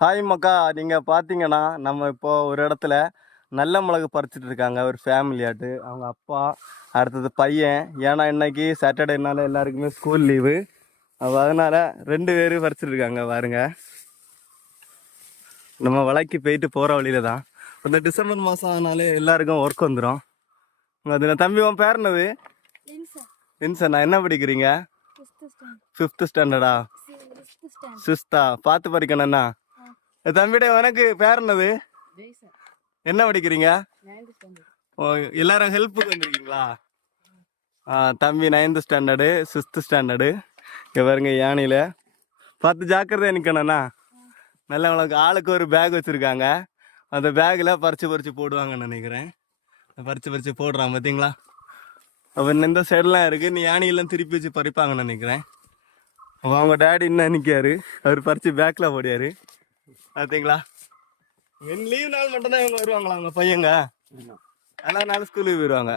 Hi மக்கா, நீங்கள் பார்த்தீங்கன்னா நம்ம இப்போ ஒரு இடத்துல நல்ல மிளகு பறிச்சிட்டு இருக்காங்க ஒரு ஃபேமிலியாட்டு. அவங்க அப்பா, அடுத்தது பையன். ஏன்னா இன்னைக்கு சாட்டர்டேனால எல்லாருக்குமே ஸ்கூல் லீவு. அதனால 2 பேர் பறிச்சிட்டு இருக்காங்க பாருங்க. நம்ம வலைக்கு போயிட்டு போகிற வழியில தான். இந்த டிசம்பர் மாதம் ஆனாலே எல்லாருக்கும் ஒர்க் வந்துடும். அதில் தம்பி உன் பேர் என்னது? இன்சன். என்ன படிக்கிறீங்க? 5th ஸ்டாண்டர்டா? 6th பார்த்து படிக்கணும்ண்ணா. தம்பிடே உனக்கு பேர் என்னது? என்ன படிக்கிறீங்க? எல்லாரும் ஹெல்ப்புக்கு வந்துருக்கீங்களா? தம்பி 9th ஸ்டாண்டர்டு, 6th ஸ்டாண்டர்டு. பாருங்க யானையில் பார்த்து ஜாக்கிரதையா நிற்கணும்ண்ணா. நல்லா உனக்கு ஆளுக்கு ஒரு பேக் வச்சுருக்காங்க. அந்த பேக்கில் பறித்து போடுவாங்கன்னு நினைக்கிறேன். பறித்து போடுறான் பார்த்தீங்களா? அப்போ இந்த சைடெலாம் இருக்குது. நீ யானையெல்லாம் திருப்பி வச்சு பறிப்பாங்கன்னு நினைக்கிறேன். அப்போ அவங்க டேடி இன்னும் நிற்காரு. அவர் பறித்து பேக்கில் போடியாரு பார்த்தீங்களா? லீவ் நாள் மட்டும்தான் இவங்க வருவாங்களா அவங்க பையங்க? எல்லா நாளும் ஸ்கூலுக்கு போயிடுவாங்க.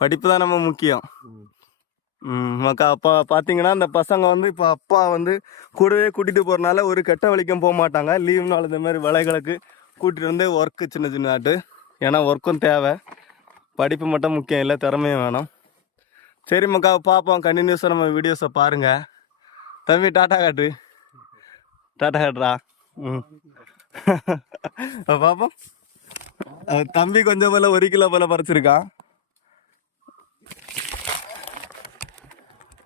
படிப்பு தான் நம்ம முக்கியம். மக்கா அப்பா பார்த்தீங்கன்னா இந்த பசங்க வந்து இப்போ அப்பா வந்து கூடவே கூட்டிகிட்டு போகிறனால ஒரு கெட்ட வலிக்கும் போக மாட்டாங்க. லீவ் நாள் இந்த மாதிரி விளைகளுக்கு கூட்டிகிட்டு வந்து ஒர்க்கு சின்ன ஆட்டு. ஏன்னா ஒர்க்கும் தேவை, படிப்பு மட்டும் முக்கியம் இல்லை, திறமையும் வேணும். சரி மக்கா, பார்ப்போம். கண்டினியூஸாக நம்ம வீடியோஸை பாருங்கள். தம்பி டாட்டா காட்டு. டாட்டா காட்டுறா. பாப்போம். தம்பி கொஞ்சம் போல 1 கிலோ போல பறிச்சிருக்கான்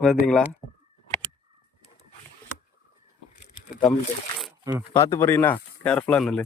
பார்த்தீங்களா? தம்பி பார்த்து போறீங்கன்னா கேர்ஃபுல்லா நில்லு.